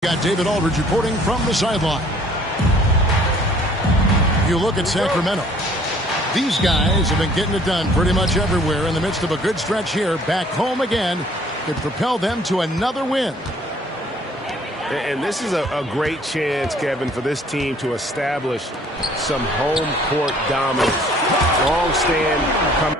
Got David Aldridge reporting from the sideline. You look at Sacramento. These guys have been getting it done pretty much everywhere in the midst of a good stretch here. Back home again could propel them to another win. And this is a great chance, Kevin, for this team to establish some home court dominance. Long stand.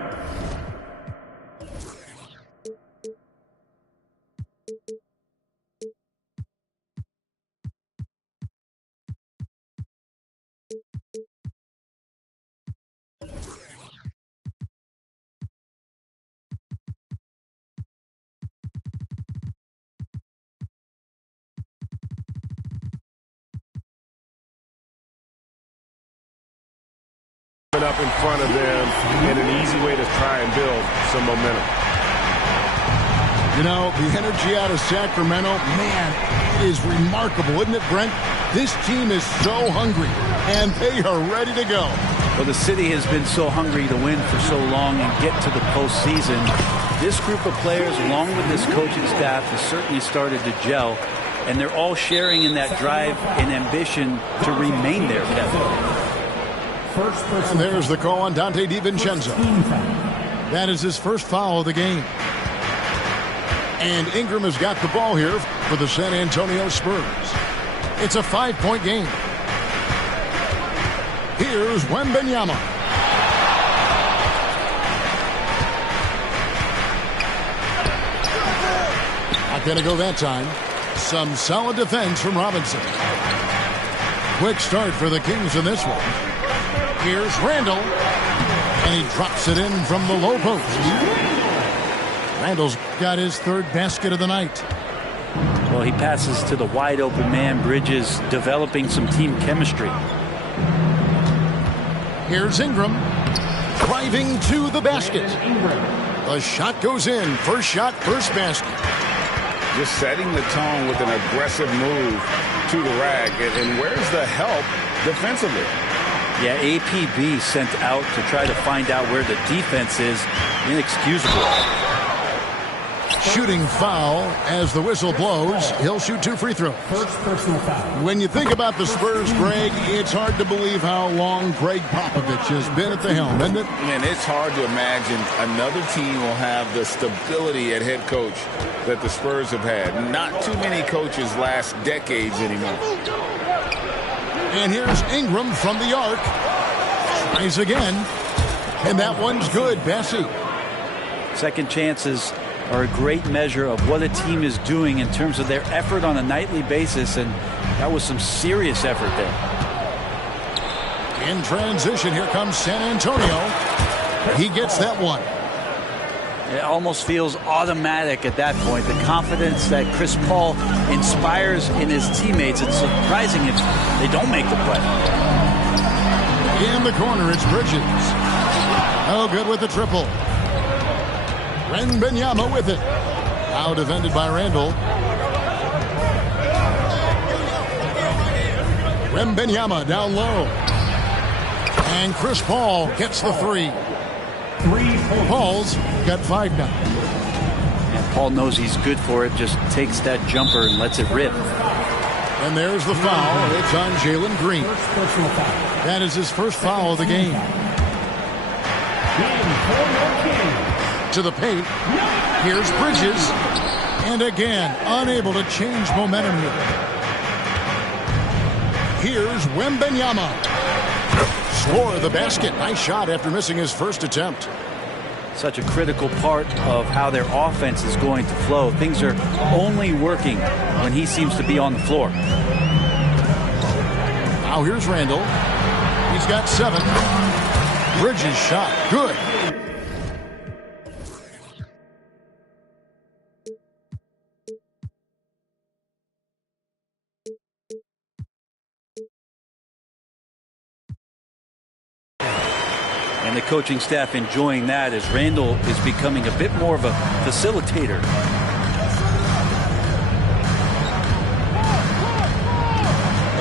Up in front of them and an easy way to try and build some momentum. You know, the energy out of Sacramento, man, is remarkable, isn't it, Brent? This team is so hungry, and they are ready to go. Well, the city has been so hungry to win for so long and get to the postseason. This group of players, along with this coaching staff, has certainly started to gel, and they're all sharing in that drive and ambition to remain there, Kevin. And there's the call on Dante DiVincenzo. That is his first foul of the game. And Ingram has got the ball here for the San Antonio Spurs. It's a 5-point game. Here's Wembanyama. Not going to go that time. Some solid defense from Robinson. Quick start for the Kings in this one. Here's Randle, and he drops it in from the low post. Randle's got his third basket of the night. Well, he passes to the wide open man. Bridges developing some team chemistry. Here's Ingram, driving to the basket. The shot goes in. First shot, first basket. Just setting the tone with an aggressive move to the rack. And where's the help defensively? Yeah, APB sent out to try to find out where the defense is. Inexcusable. Shooting foul as the whistle blows. He'll shoot 2 free throws. First personal foul. When you think about the Spurs, Greg, it's hard to believe how long Greg Popovich has been at the helm, isn't it? Man, it's hard to imagine another team will have the stability at head coach that the Spurs have had. Not too many coaches last decades anymore. And here's Ingram from the arc. Tries again. And that one's good. Bessie. Second chances are a great measure of what a team is doing in terms of their effort on a nightly basis, and that was some serious effort there. In transition, here comes San Antonio. He gets that one. It almost feels automatic at that point. The confidence that Chris Paul inspires in his teammates, it's surprising if they don't make the play. In the corner, it's Bridges. Oh, good with the triple. Wembanyama with it. Now defended by Randle. Wembanyama down low. And Chris Paul gets the three. Paul's got 5 now. And Paul knows he's good for it, just takes that jumper and lets it rip. And there's the foul. It's on Jalen Green. That is his first foul of the game. to the paint. Here's Bridges. And again, unable to change momentum here. Here's Wembanyama. Score the basket. Nice shot after missing his first attempt. Such a critical part of how their offense is going to flow. Things are only working when he seems to be on the floor. Now here's Randle. He's got 7. Bridges shot. Good. And the coaching staff enjoying that as Randle is becoming a bit more of a facilitator.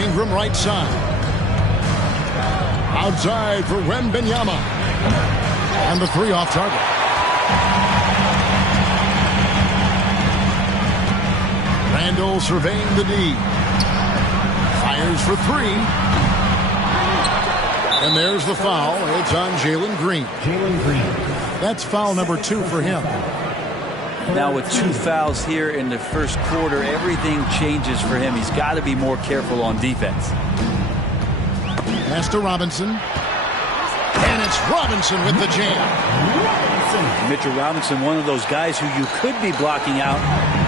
Ingram right side. Outside for Wembanyama. And the 3 off target. Randle surveying the D. Fires for 3. And there's the foul. It's on Jalen Green. That's foul number 2 for him. Now with 2 fouls here in the first quarter, everything changes for him. He's got to be more careful on defense. Pass to Robinson. And it's Robinson with the jam. Mitchell Robinson, one of those guys who you could be blocking out,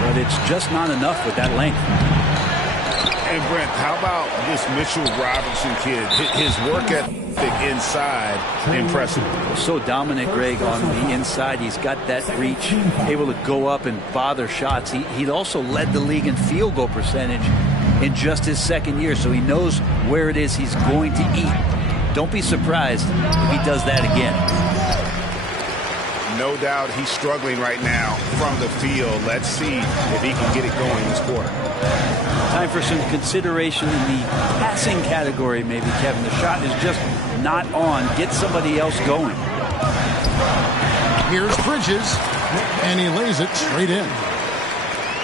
but it's just not enough with that length. And Brent, how about this Mitchell Robinson kid? His work ethic inside, impressive. So dominant, Greg, on the inside. He's got that reach, able to go up and bother shots. He also led the league in field goal percentage in just his second year, so he knows where it is he's going to eat. Don't be surprised if he does that again. No doubt he's struggling right now from the field. Let's see if he can get it going this quarter. Time for some consideration in the passing category, maybe, Kevin. The shot is just not on. Get somebody else going. Here's Bridges, and he lays it straight in.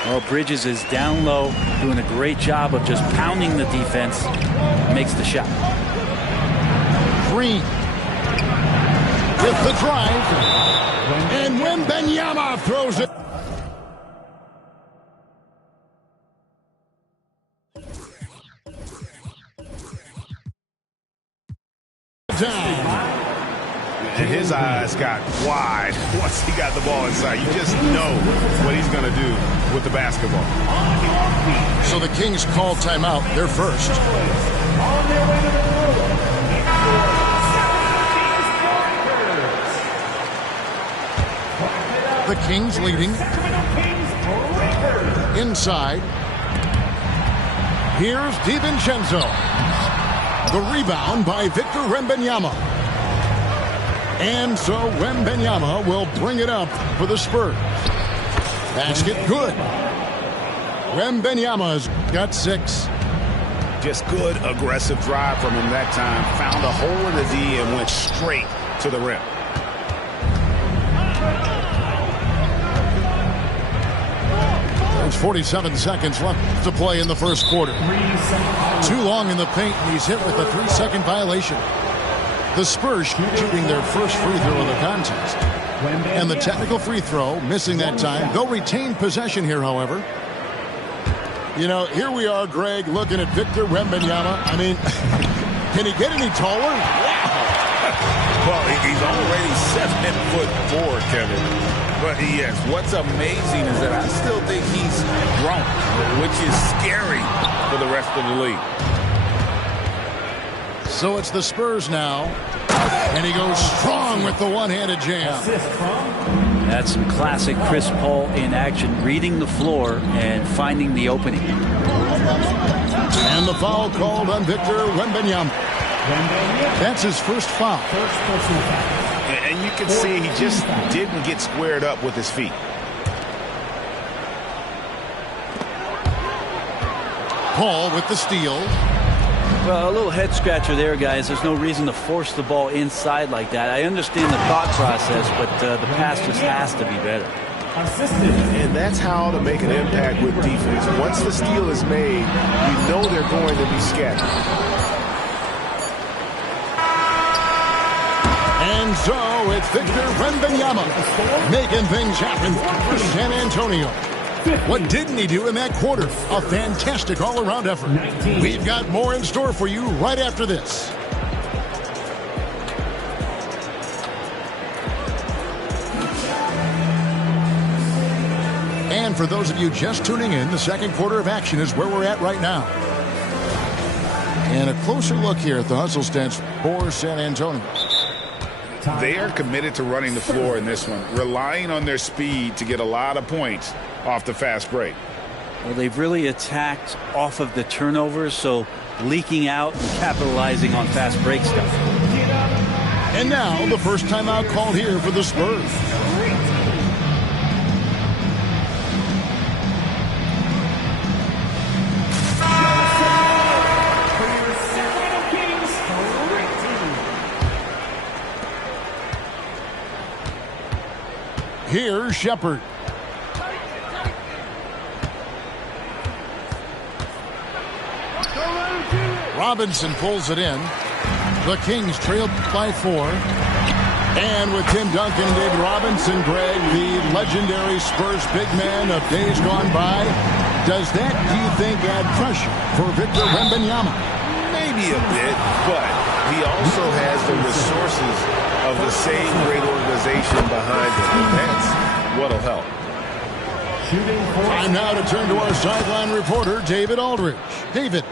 Well, Bridges is down low, doing a great job of just pounding the defense. Makes the shot. Green with the drive. And Wembanyama throws it. Down. And his eyes got wide once he got the ball inside. You just know what he's going to do with the basketball. So the Kings call timeout. They're first. The Kings leading. Inside. Here's DiVincenzo. The rebound by Victor Wembanyama. And so Wembanyama will bring it up for the Spurs. Basket good. Wembanyama's got 6. Just good aggressive drive from him that time. Found a hole in the D and went straight to the rim. There's 47 seconds left to play in the first quarter. Too long in the paint, and he's hit with a 3-second violation. The Spurs shooting their first free throw of the contest. And the technical free throw, missing that time. They'll retain possession here, however. You know, here we are, Greg, looking at Victor Wembanyama. I mean, can he get any taller? Well, he's already 7'4", Kevin. But yes, what's amazing is that I still think he's grown, which is scary for the rest of the league. So it's the Spurs now. And he goes strong with the one-handed jam. That's some classic Chris Paul in action, reading the floor and finding the opening. And the foul called on Victor Wembanyama. That's his first foul. And you can see he just didn't get squared up with his feet. Paul with the steal. Well, a little head scratcher there, guys. There's no reason to force the ball inside like that. I understand the thought process, but the pass just has to be better. And that's how to make an impact with defense. Once the steal is made, you know they're going to be scattered. And And so it's Victor Wembanyama making things happen for San Antonio. What didn't he do in that quarter? A fantastic all-around effort. We've got more in store for you right after this. And for those of you just tuning in, the second quarter of action is where we're at right now. And a closer look here at the hustle stats for San Antonio. They are committed to running the floor in this one, relying on their speed to get a lot of points off the fast break. Well, they've really attacked off of the turnovers, so leaking out and capitalizing on fast break stuff. And now the first timeout called here for the Spurs. Here's Shepard. Robinson pulls it in. The Kings trailed by 4. And with Tim Duncan and David Robinson, Greg, the legendary Spurs big man of days gone by, does that, do you think, add pressure for Victor Wembanyama? Maybe a bit, but he also has the resources of the same great organization behind him. That's what'll help. Time now to turn to our sideline reporter, David Aldridge. David.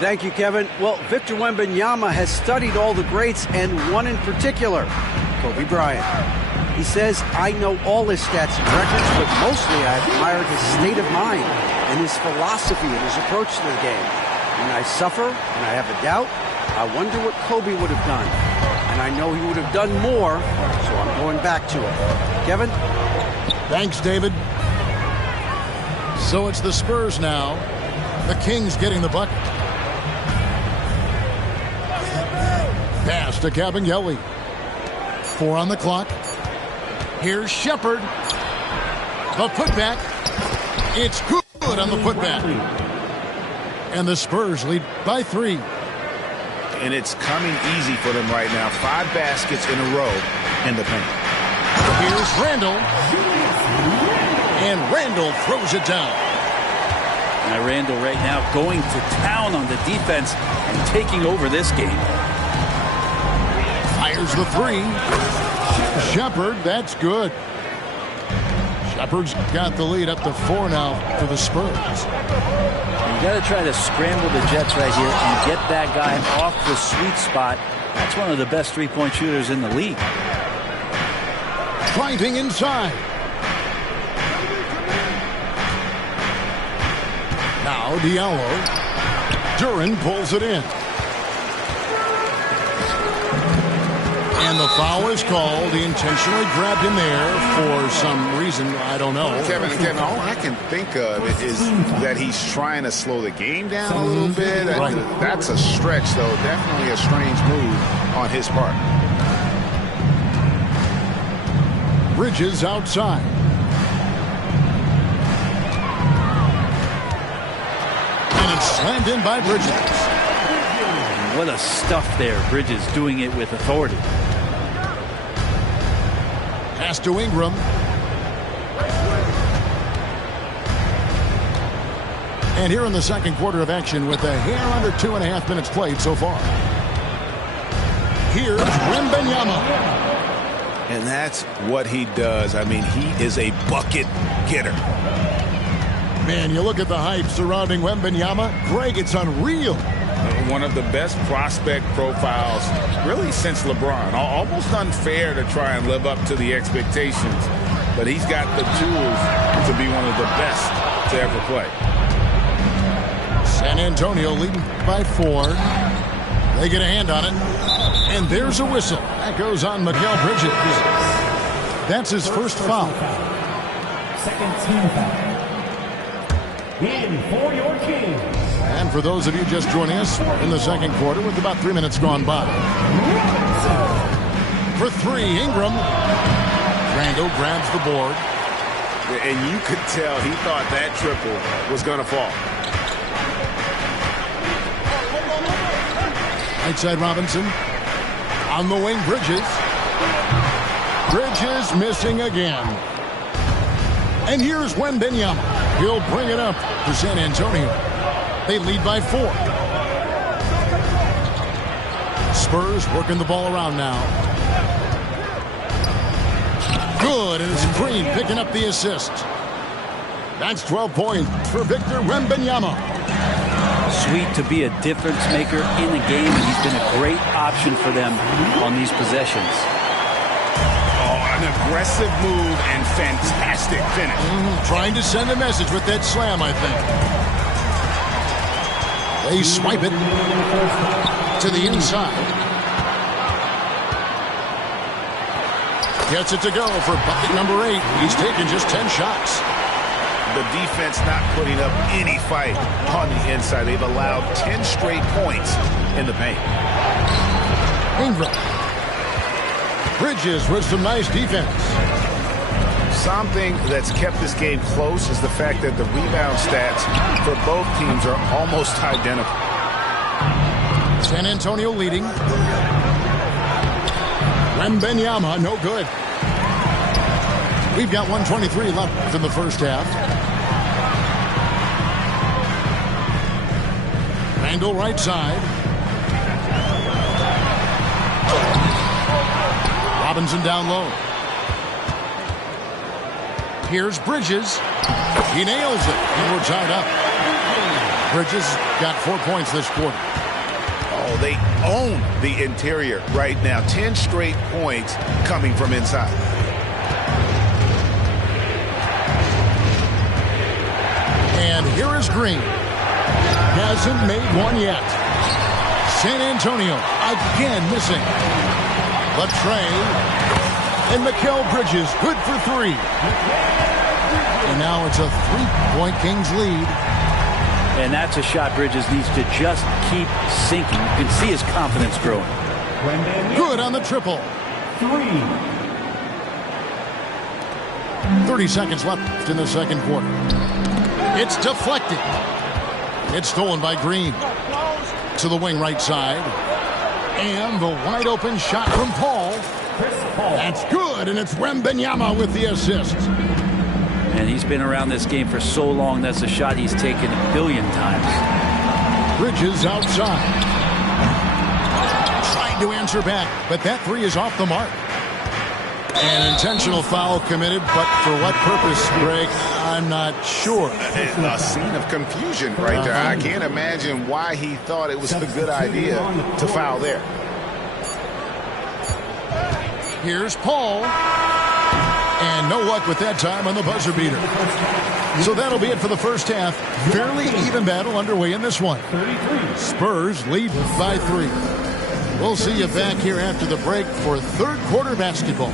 Thank you, Kevin. Well, Victor Wembanyama has studied all the greats and one in particular, Kobe Bryant. He says, I know all his stats and records, but mostly I admired his state of mind and his philosophy and his approach to the game. When I suffer and I have a doubt, I wonder what Kobe would have done. And I know he would have done more, so I'm going back to it. Kevin? Thanks, David. So it's the Spurs now. The Kings getting the bucket. Pass to Kabengele. 4 on the clock. Here's Shepard. The putback. It's good on the putback. And the Spurs lead by 3. And it's coming easy for them right now. 5 baskets in a row in the paint. Here's Randle. And Randle throws it down. Now Randle right now going to town on the defense and taking over this game. Fires the 3. Shepard, that's good. Shepard's got the lead up to 4 now for the Spurs. You got to try to scramble the Jets right here and get that guy off the sweet spot. That's one of the best three-point shooters in the league. Driving inside. Now Diallo. Duran pulls it in. And the foul is called. He intentionally grabbed him there for some reason. I don't know. Kevin, all I can think of is that he's trying to slow the game down a little bit. Right. That's a stretch, though. Definitely a strange move on his part. Bridges outside. And it's slammed in by Bridges. What a stuff there. Bridges doing it with authority. Pass to Ingram. And here in the second quarter of action with a hair under 2.5 minutes played so far. Here's Wembanyama. And that's what he does. I mean, he is a bucket getter. Man, you look at the hype surrounding Wembanyama. Greg, it's unreal. One of the best prospect profiles really since LeBron. Almost unfair to try and live up to the expectations, but he's got the tools to be one of the best to ever play. San Antonio leading by 4. They get a hand on it, and there's a whistle. That goes on Mikal Bridges. That's his first foul. Second team foul. In for your Kings. And for those of you just joining us in the second quarter with about 3 minutes gone by. For 3, Ingram. Randle grabs the board. And you could tell he thought that triple was going to fall. Right side Robinson. On the wing, Bridges. Bridges missing again. And here's Wembanyama. He'll bring it up for San Antonio. They lead by 4. Spurs working the ball around now. Good, and it's Green picking up the assist. That's 12 points for Victor Wembanyama. Sweet to be a difference maker in the game, and he's been a great option for them on these possessions. Oh, an aggressive move and fantastic finish. Trying to send a message with that slam, I think. They swipe it to the inside. Gets it to go for bucket number 8. He's taken just 10 shots. The defense not putting up any fight on the inside. They've allowed 10 straight points in the paint. Ingram. Bridges with some nice defense. Something that's kept this game close is the fact that the rebound stats for both teams are almost identical. San Antonio leading. Wembanyama, no good. We've got 1:23 left in the first half. Randle right side. Robinson down low. Here's Bridges. He nails it, and we're tied up. Bridges got 4 points this quarter. Oh, they own the interior right now. 10 straight points coming from inside. And here is Green. Hasn't made one yet. San Antonio again missing. Latrey and Mikal Bridges good for 3. And now it's a 3-point Kings lead. And that's a shot Bridges needs to just keep sinking. You can see his confidence growing. Good on the triple. 30 seconds left in the second quarter. It's deflected. It's stolen by Green. To the wing right side. And the wide open shot from Paul. That's good, and it's Wembanyama with the assist. And he's been around this game for so long. That's a shot he's taken a billion times. Bridges outside. Trying to answer back, but that 3 is off the mark. An intentional foul committed, but for what purpose, Greg? I'm not sure. A scene of confusion right there. I can't imagine why he thought it was a good idea to foul there. Here's Paul. And no luck with that time on the buzzer beater. So that'll be it for the first half. Fairly even battle underway in this one. Spurs lead by 3. We'll see you back here after the break for third quarter basketball.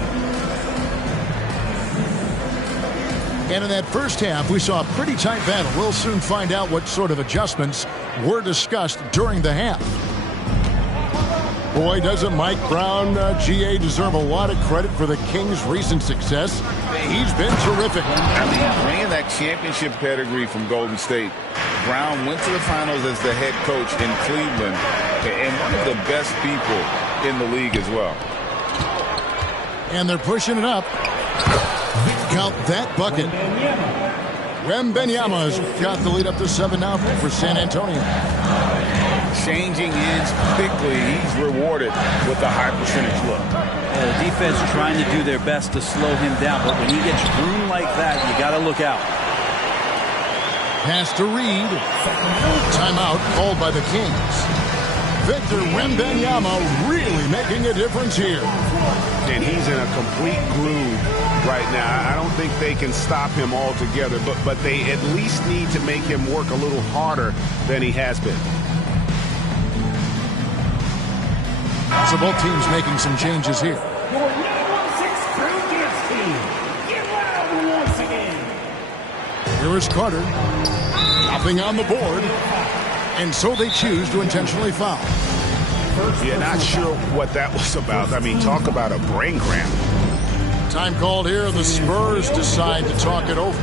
And in that first half, we saw a pretty tight battle. We'll soon find out what sort of adjustments were discussed during the half. Boy, doesn't Mike Brown, GA, deserve a lot of credit for the Kings' recent success. He's been terrific. I mean, bringing that championship pedigree from Golden State, Brown went to the finals as the head coach in Cleveland and one of the best people in the league as well. And they're pushing it up. Count that bucket. Wembanyama's got the lead up to 7 now for San Antonio. Changing ends quickly. He's rewarded with a high percentage look. The defense trying to do their best to slow him down, but when he gets room like that, you got to look out. Pass to Reed. Timeout called by the Kings. Victor Wembanyama really making a difference here. And he's in a complete groove right now. I don't think they can stop him altogether, but they at least need to make him work a little harder than he has been. So both teams making some changes here. Your number 6 Corinthians team. Get loud once again. Here is Carter. Nothing on the board. And so they choose to intentionally foul. Yeah, not sure what that was about. I mean, talk about a brain cramp. Time called here. The Spurs decide to talk it over.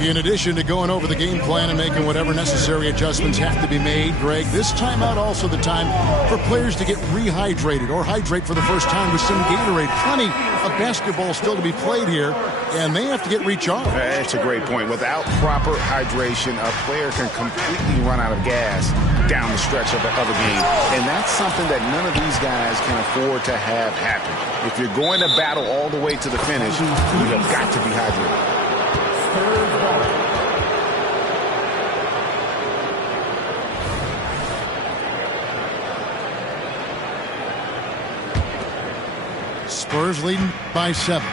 In addition to going over the game plan and making whatever necessary adjustments have to be made, Greg, this timeout also the time for players to get rehydrated or hydrate for the first time with some Gatorade. Plenty of basketball still to be played here, and they have to get recharged. That's a great point. Without proper hydration, a player can completely run out of gas down the stretch of a game. And that's something that none of these guys can afford to have happen. If you're going to battle all the way to the finish, you have got to be hydrated. Spurs leading by 7.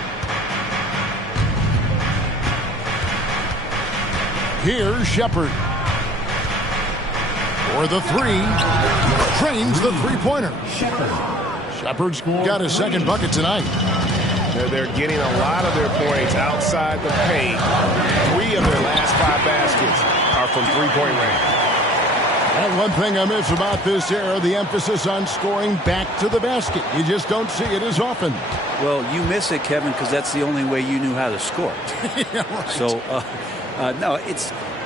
Here's Shepard. For the 3. Trains the three-pointer. Shepard's got his second bucket tonight. They're getting a lot of their points outside the paint. 3 of their last 5 baskets are from three-point range. And one thing I miss about this era, the emphasis on scoring back to the basket. You just don't see it as often. Well, you miss it, Kevin, because that's the only way you knew how to score. Yeah, right. So, no,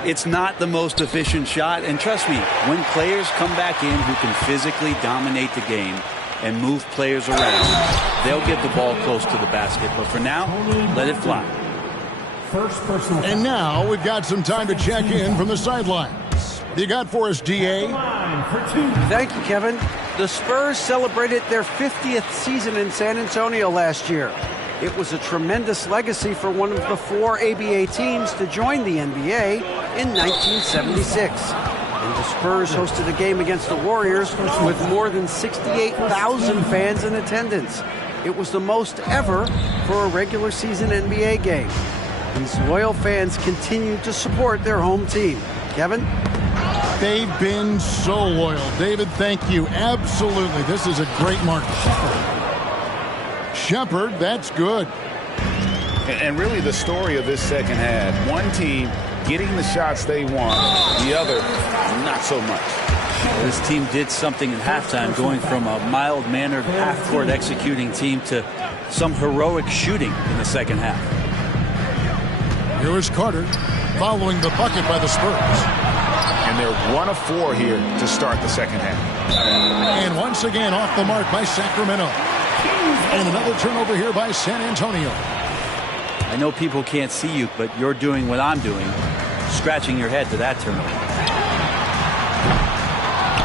it's not the most efficient shot. And trust me, when players come back in who can physically dominate the game and move players around, they'll get the ball close to the basket. But for now, let it fly. And now we've got some time to check in from the sidelines. You got for us, DA? Thank you, Kevin. The Spurs celebrated their 50th season in San Antonio last year. It was a tremendous legacy for one of the 4 ABA teams to join the NBA in 1976. And the Spurs hosted a game against the Warriors with more than 68,000 fans in attendance. It was the most ever for a regular season NBA game. These loyal fans continue to support their home team. Kevin? They've been so loyal. David, thank you. Absolutely. This is a great mark. Shepard, that's good. And really the story of this second half, one team getting the shots they want, the other not so much. This team did something at halftime, going from a mild-mannered half-court executing team to some heroic shooting in the second half. Here is Carter following the bucket by the Spurs. And they're 1 of 4 here to start the second half. And once again off the mark by Sacramento. And another turnover here by San Antonio. I know people can't see you, but you're doing what I'm doing, scratching your head to that turnover.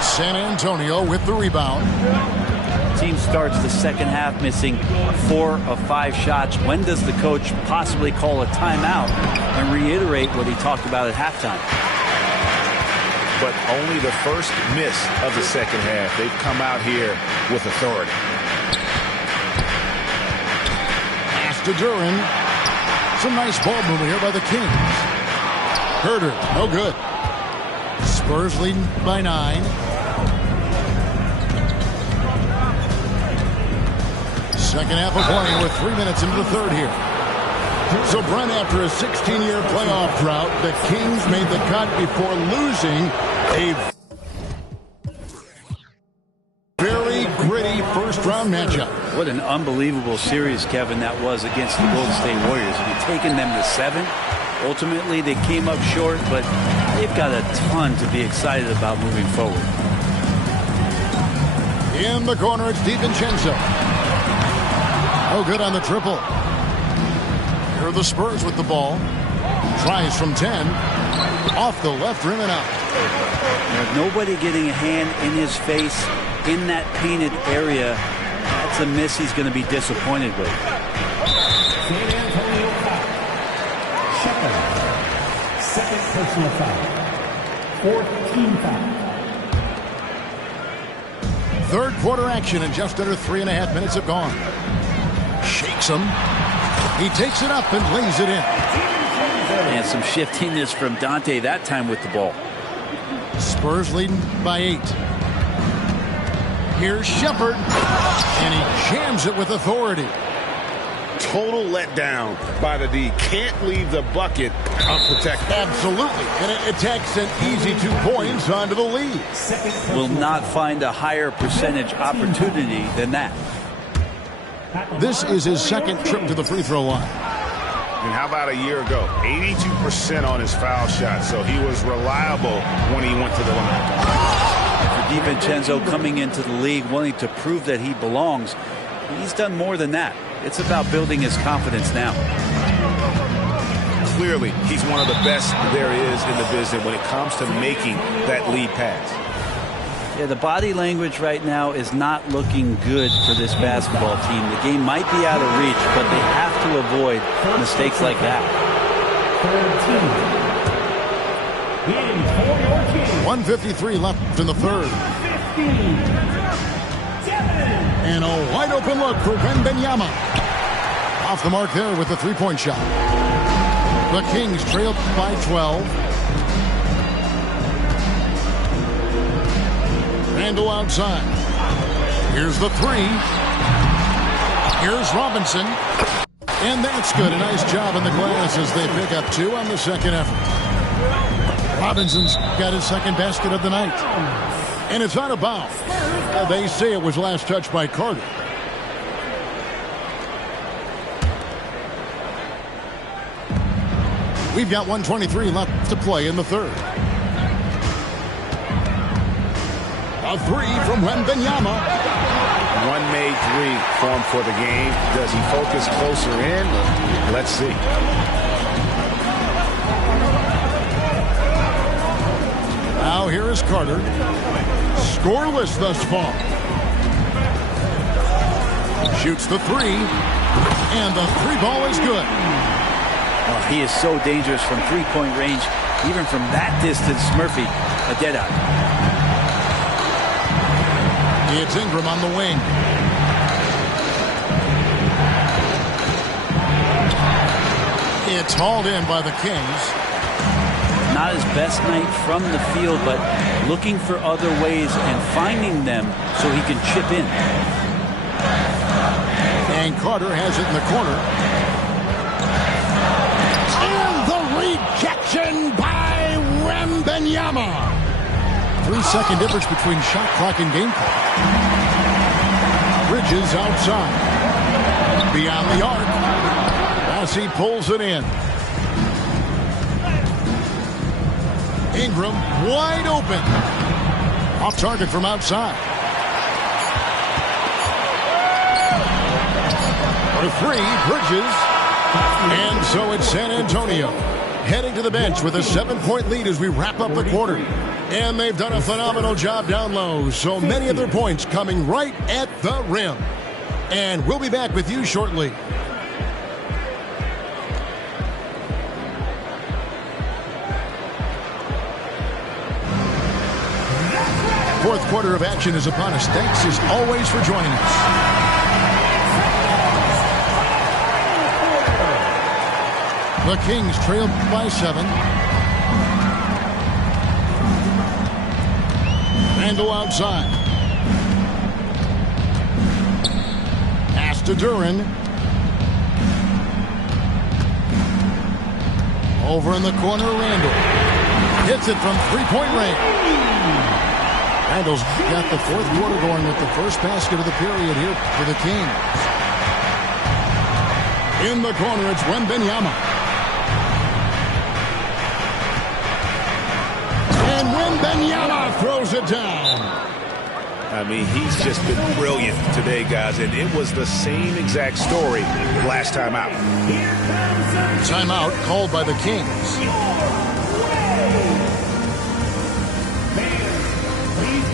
San Antonio with the rebound. Team starts the second half missing 4 of 5 shots. When does the coach possibly call a timeout and reiterate what he talked about at halftime? But only the first miss of the second half. They've come out here with authority. Pass to Duran. Some nice ball movement here by the Kings. Herter, no good. Spurs leading by 9. Second half of play with 3 minutes into the third here. So, Brent, after a 16-year playoff drought, the Kings made the cut before losing a very gritty first-round matchup. What an unbelievable series, Kevin, that was against the Golden State Warriors. We've taken them to 7. Ultimately, they came up short, but they've got a ton to be excited about moving forward. In the corner, it's DiVincenzo. Oh, good on the triple. Here are the Spurs with the ball. Tries from 10. Off the left rim and out. Nobody getting a hand in his face in that painted area. That's a miss he's going to be disappointed with. San Antonio foul. Shepard. Second personal foul. 4th team foul. Third quarter action, and just under 3.5 minutes have gone. Shakes him. He takes it up and lays it in. And some shiftiness from Dante that time with the ball. Spurs leading by 8. Here's Shepard, and he jams it with authority. Total letdown by the D. Can't leave the bucket unprotected. Absolutely, and it takes an easy 2 points onto the lead. Will not find a higher percentage opportunity than that. This is his second trip to the free throw line. And how about a year ago? 82% on his foul shot, so he was reliable when he went to the line. For DiVincenzo coming into the league wanting to prove that he belongs, he's done more than that. It's about building his confidence now. Clearly, he's one of the best there is in the business when it comes to making that lead pass. Yeah, the body language right now is not looking good for this basketball team. The game might be out of reach, but they have to avoid mistakes like that. 1:53 left in the third. And a wide open look for Wembanyama. Off the mark there with the three-point shot. The Kings trailed by 12. Randle outside. Here's the three. Here's Robinson. And that's good. A nice job in the glass as they pick up 2 on the second effort. Robinson's got his second basket of the night. And it's out of bounds. They say it was last touched by Carter. We've got 1:23 left to play in the third. A three from Wembanyama. One made three for him for the game. Does he focus closer in? Let's see. Now here is Carter. Scoreless thus far. Shoots the three. And the three ball is good. Oh, he is so dangerous from three-point range. Even from that distance, Murphy, a deadeye. It's Ingram on the wing. It's hauled in by the Kings. Not his best night from the field, but looking for other ways and finding them so he can chip in. And Carter has it in the corner. And the rejection by Wembanyama. 3-second difference between shot clock and game clock. Bridges outside. Beyond the arc. As he pulls it in. Ingram wide open. Off target from outside. For three, Bridges. And so it's San Antonio heading to the bench with a 7-point lead as we wrap up the quarter. And they've done a phenomenal job down low. So many of their points coming right at the rim. And we'll be back with you shortly. Fourth quarter of action is upon us. Thanks as always for joining us. The Kings trail by 7. Randle outside. Pass to Duran. Over in the corner, Randle. Hits it from three-point range. Randle's got the fourth quarter going with the first basket of the period here for the Kings. In the corner, it's Wembanyama. And Wembanyama throws it down. I mean, he's just been brilliant today, guys, and it was the same exact story last time out. Timeout called by the Kings.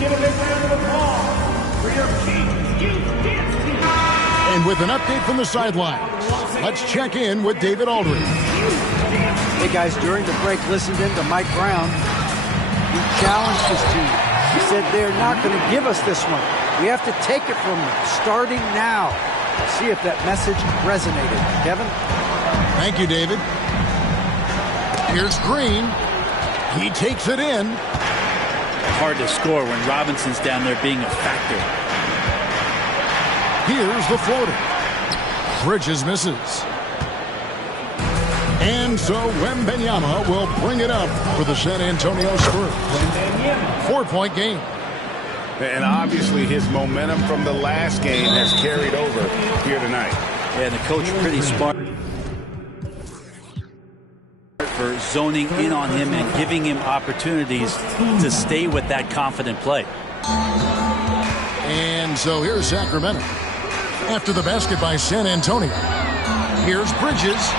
Give a big round of applause for your Kings Youth Dance Team. And with an update from the sidelines, let's check in with David Aldridge. Hey guys, during the break, listened in to Mike Brown. He challenged his team. He said they're not going to give us this one. We have to take it from them, starting now. We'll see if that message resonated. Kevin? Thank you, David. Here's Green. He takes it in. Hard to score when Robinson's down there being a factor. Here's the floater. Bridges misses. And so Wembanyama will bring it up for the San Antonio Spurs. 4-point game. And obviously his momentum from the last game has carried over here tonight. Yeah, and the coach pretty smart. for zoning in on him and giving him opportunities to stay with that confident play. And so here's Sacramento. After the basket by San Antonio. Here's Bridges.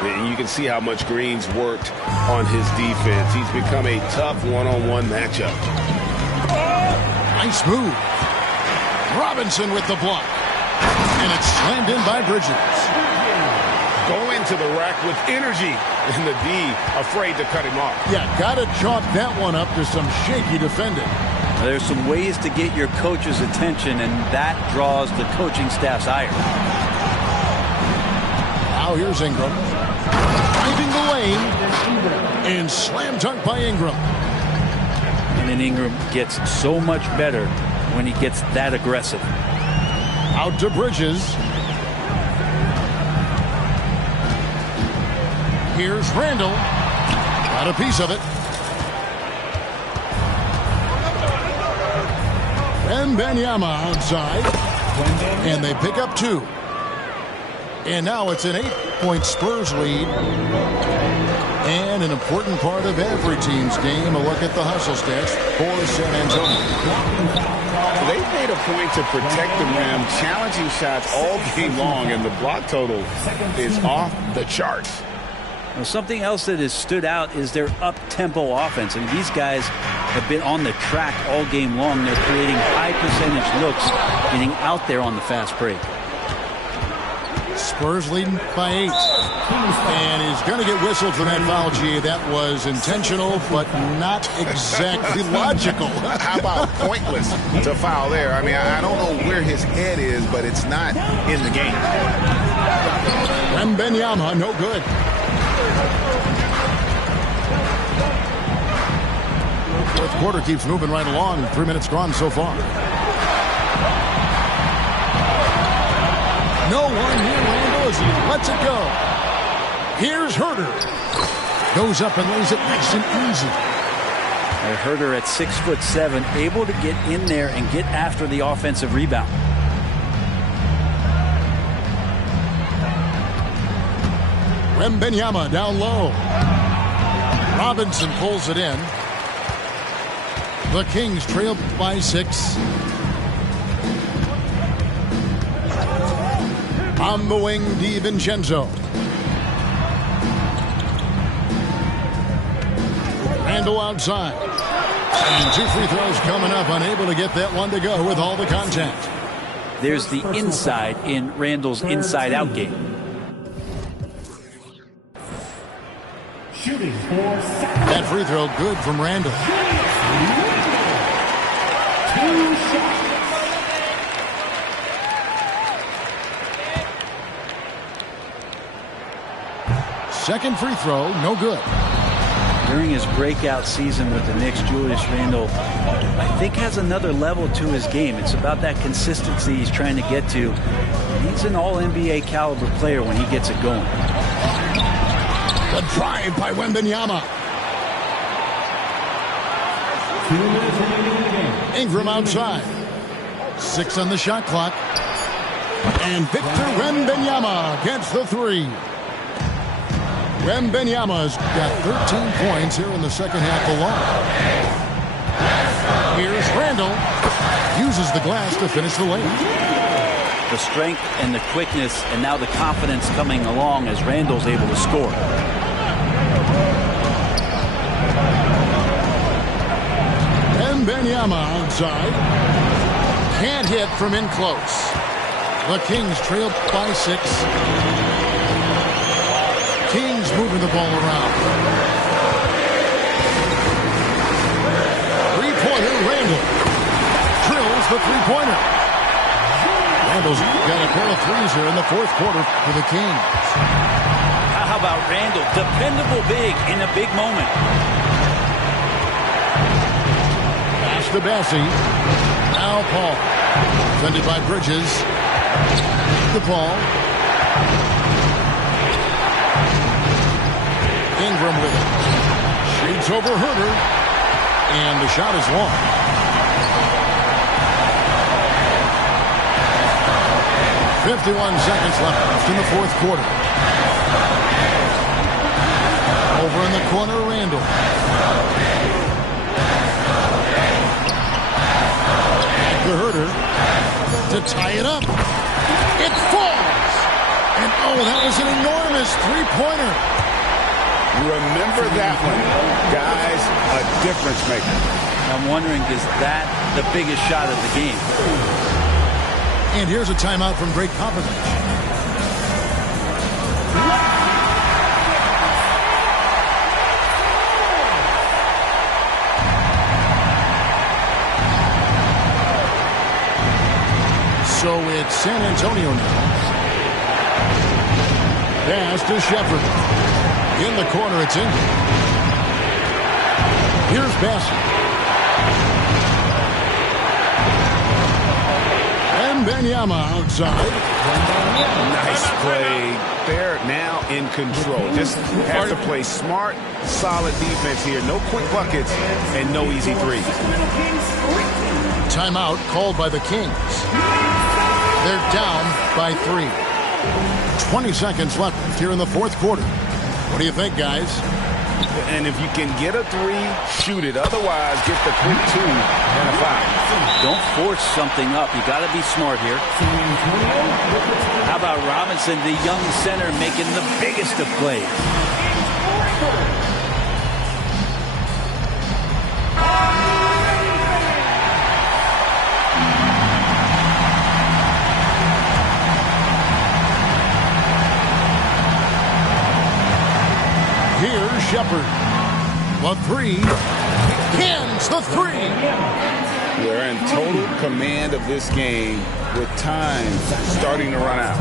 And you can see how much Green's worked on his defense. He's become a tough one-on-one matchup. Nice move. Robinson with the block. And it's slammed in by Bridges. Going to the rack with energy. And the D afraid to cut him off. Yeah, got to chalk that one up to some shaky defending. There's some ways to get your coach's attention, and that draws the coaching staff's ire. Now here's Ingram. Driving the lane. And slam dunk by Ingram. And then Ingram gets so much better when he gets that aggressive. Out to Bridges. Here's Randle. Got a piece of it. Wembanyama outside. And they pick up 2. And now it's an 8-point Spurs lead. And an important part of every team's game, a look at the hustle stats for San Antonio. They've made a point to protect the rim, challenging shots all game long, and the block total is off the charts. Well, something else that has stood out is their up-tempo offense. I mean, these guys have been on the track all game long. They're creating high-percentage looks, getting out there on the fast break. Spurs leading by 8. And he's going to get whistled for that foul, G. That was intentional, but not exactly logical. How about pointless to foul there? I mean, I don't know where his head is, but it's not in the game. Wembanyama, no good. Fourth quarter keeps moving right along. 3 minutes gone so far. No one near Randle as he lets it go. Here's Herter. Goes up and lays it nice and easy. Herter at 6'7", able to get in there and get after the offensive rebound. Wembanyama down low. Robinson pulls it in. The Kings trail by 6. On the wing, DiVincenzo. Randle outside. And 2 free throws coming up, unable to get that one to go with all the contact. There's the inside in Randle's inside-out game. Shooting for that free throw good from Randle. 2 shots. Second free throw, no good. During his breakout season with the Knicks, Julius Randle, I think, has another level to his game. It's about that consistency he's trying to get to. He's an all-NBA caliber player when he gets it going. The drive by Wembanyama. 2 minutes remaining in the game. Ingram outside. 6 on the shot clock. And Victor Wembanyama gets the 3. Wembanyama's got 13 points here in the second half alone. Here's Randle. Uses the glass to finish the layup. The strength and the quickness, and now the confidence coming along as Randle's able to score. Wembanyama outside. Can't hit from in close. The Kings trail by 6. Kings moving the ball around. Three-pointer, Randle. Drills the three-pointer. Randle's got a pair of threes here in the fourth quarter for the Kings. How about Randle? Dependable big in a big moment. Pass to Bassie. Now Paul. Defended by Bridges. The ball. Ingram with it. Shoots over Herter. And the shot is long. .51 seconds left in the fourth quarter. corner, Randle. The Herder to tie it up. It falls. And oh, that was an enormous three-pointer. Remember that one. Guys, a difference maker. I'm wondering, is that the biggest shot of the game? And here's a timeout from Greg Popovich. So it's San Antonio now. Pass to Shepard. In the corner, it's Ingram. Here's Bassett. And Benyama outside. Nice play. They're now in control. Just have to play smart, solid defense here. No quick buckets and no easy threes. Timeout called by the Kings. They're down by 3. 20 seconds left here in the fourth quarter. What do you think, guys? And if you can get a 3, shoot it. Otherwise, get the quick 2 and a 5. Don't force something up. You got to be smart here. How about Robinson, the young center, making the biggest of plays? Here's Shepard. The 3. Cans the 3. They're in total command of this game with time starting to run out.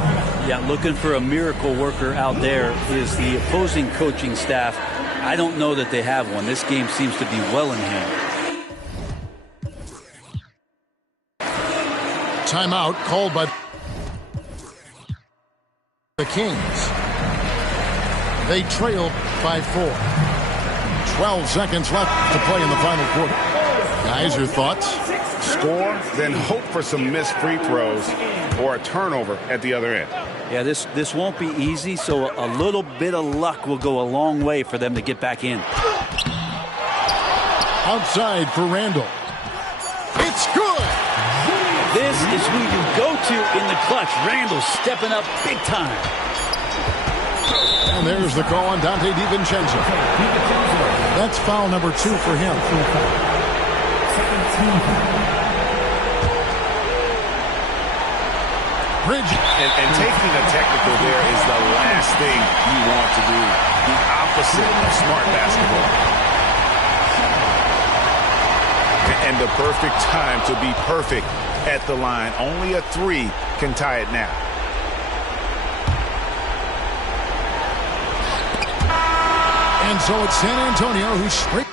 Yeah, looking for a miracle worker out there is the opposing coaching staff. I don't know that they have one. This game seems to be well in hand. Timeout called by the Kings. They trail by 4. 12 seconds left to play in the final quarter. Guys, your thoughts? Score, then hope for some missed free throws or a turnover at the other end. Yeah, this won't be easy, so a little bit of luck will go a long way for them to get back in. Outside for Randle. It's good! This is who you go to in the clutch. Randle stepping up big time. And there's the call on Dante DiVincenzo. That's foul number 2 for him. Bridge. And taking a technical there is the last thing you want to do. The opposite of smart basketball. And the perfect time to be perfect at the line. Only a 3 can tie it now. And so it's San Antonio who's straight.